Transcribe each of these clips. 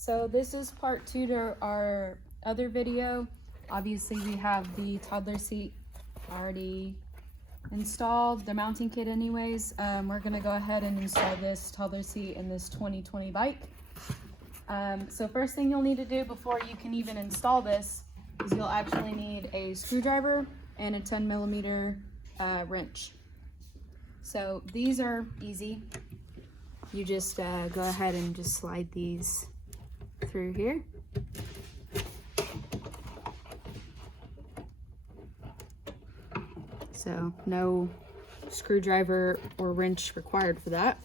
So this is part 2 to our other video. Obviously we have the toddler seat already installed, the mounting kit anyways. We're gonna go ahead and install this toddler seat in this 2020 bike. So first thing you'll need to do before you can even install this is you'll actually need a screwdriver and a 10mm wrench. So these are easy. You just go ahead and just slide these through here. So no screwdriver or wrench required for that.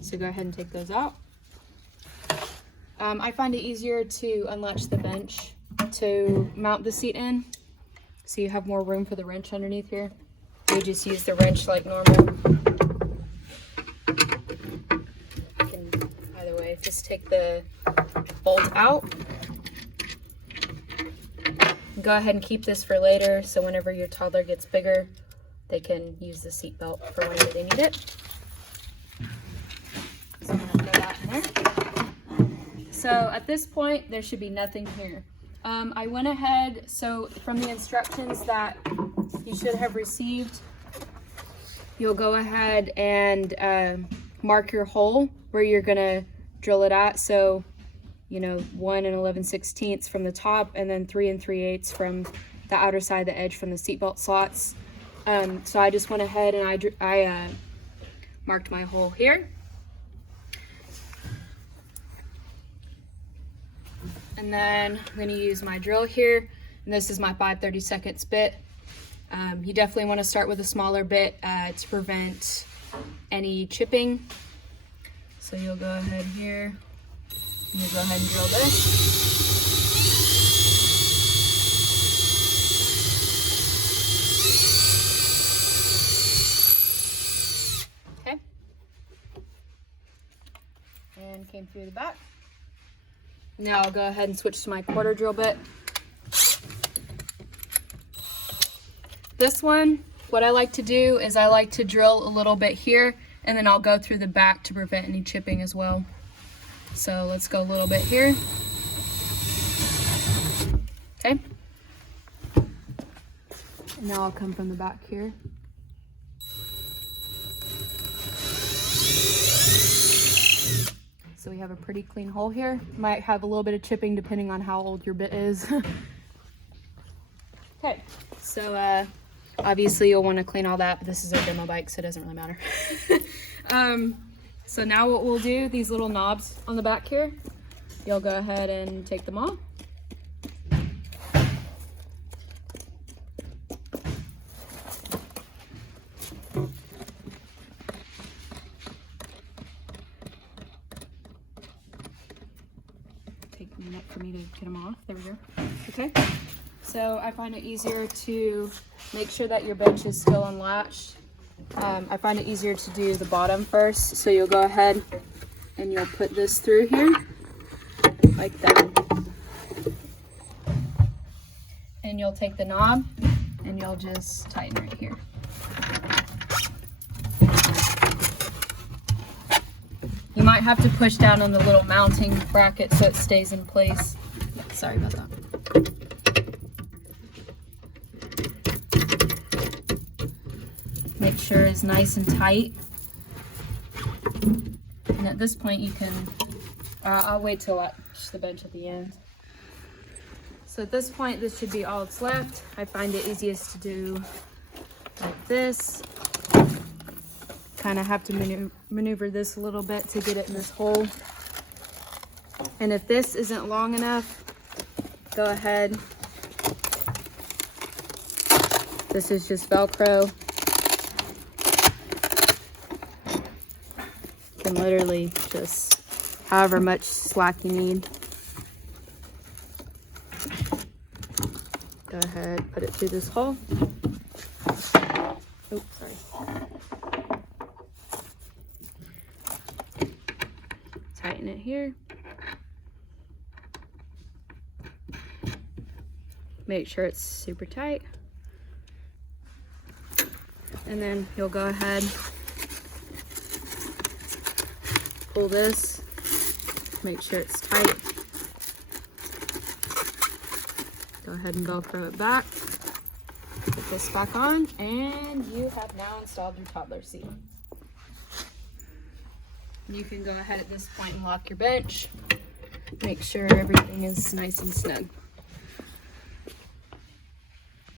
So go ahead and take those out. I find it easier to unlatch the bench to mount the seat in, so you have more room for the wrench underneath here. You just use the wrench like normal. You can, either way, just take the bolt out. Go ahead and keep this for later, so whenever your toddler gets bigger, they can use the seat belt for whenever they need it. So I'm gonna throw that in there. So at this point, there should be nothing here. I went ahead, so from the instructions that you should have received, you'll go ahead and mark your hole where you're gonna drill it at. So, you know, 1 11/16 from the top, and then 3 3/8 from the outer side, the edge from the seatbelt slots. So I just went ahead and I marked my hole here. And then I'm going to use my drill here, and this is my 5/32 bit. You definitely want to start with a smaller bit to prevent any chipping. So you'll go ahead here, and you go ahead and drill this. Okay. And came through the back. Now I'll go ahead and switch to my quarter drill bit. This one, what I like to do is I like to drill a little bit here, and then I'll go through the back to prevent any chipping as well. So let's go a little bit here. Okay. And now I'll come from the back here. So we have a pretty clean hole here. Might have a little bit of chipping depending on how old your bit is. Okay, so obviously you'll want to clean all that, but this is a demo bike, so it doesn't really matter. So now what we'll do, these little knobs on the back here, you'll go ahead and take them off. A minute for me to get them off. There we go. Okay, so I find it easier to make sure that your bench is still unlatched. I find it easier to do the bottom first, so you'll go ahead and you'll put this through here like that, and you'll take the knob and you'll just tighten right here. You might have to push down on the little mounting bracket so it stays in place. Sorry about that. Make sure it's nice and tight. And at this point you can, I'll wait till I push the bench at the end. So at this point, this should be all that's left. I find it easiest to do like this. Kind of have to maneuver this a little bit to get it in this hole. And if this isn't long enough, go ahead. This is just Velcro. You can literally just however much slack you need. Go ahead, put it through this hole. Oops, sorry. Tighten it here. Make sure it's super tight. And then you'll go ahead, pull this, make sure it's tight. ahead and Velcro it back. Put this back on, and you have now installed your toddler seat. You can go ahead at this point and lock your bench. Make sure everything is nice and snug.